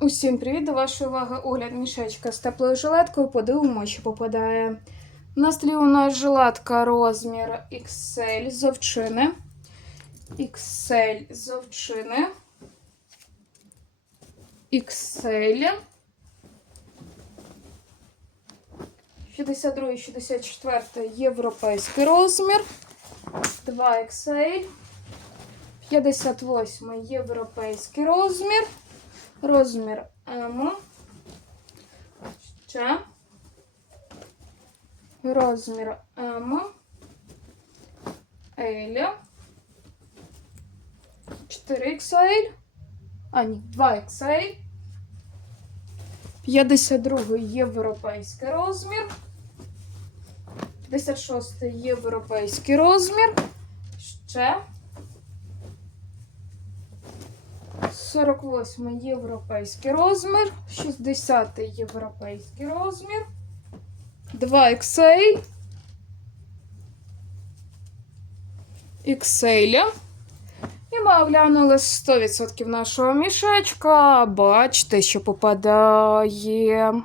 Усім привіт! До вашої уваги огляд мішечка з теплою жилеткою. Подивимо, що попадає. На столі у нас жилетка розмір XL з овчини. XL з овчини. XL. 62-64 європейський розмір. 2XL. 58 європейський розмір. Розмір М. Ще. Розмір М. L. 4XL. А, ні, 2XL. 52 європейський розмір. 56 європейський розмір. Ще. 48 європейський розмір, 60 європейський розмір, 2 XL, XL. І ми оглянули 100% нашого мішечка. Бачите, що попадає.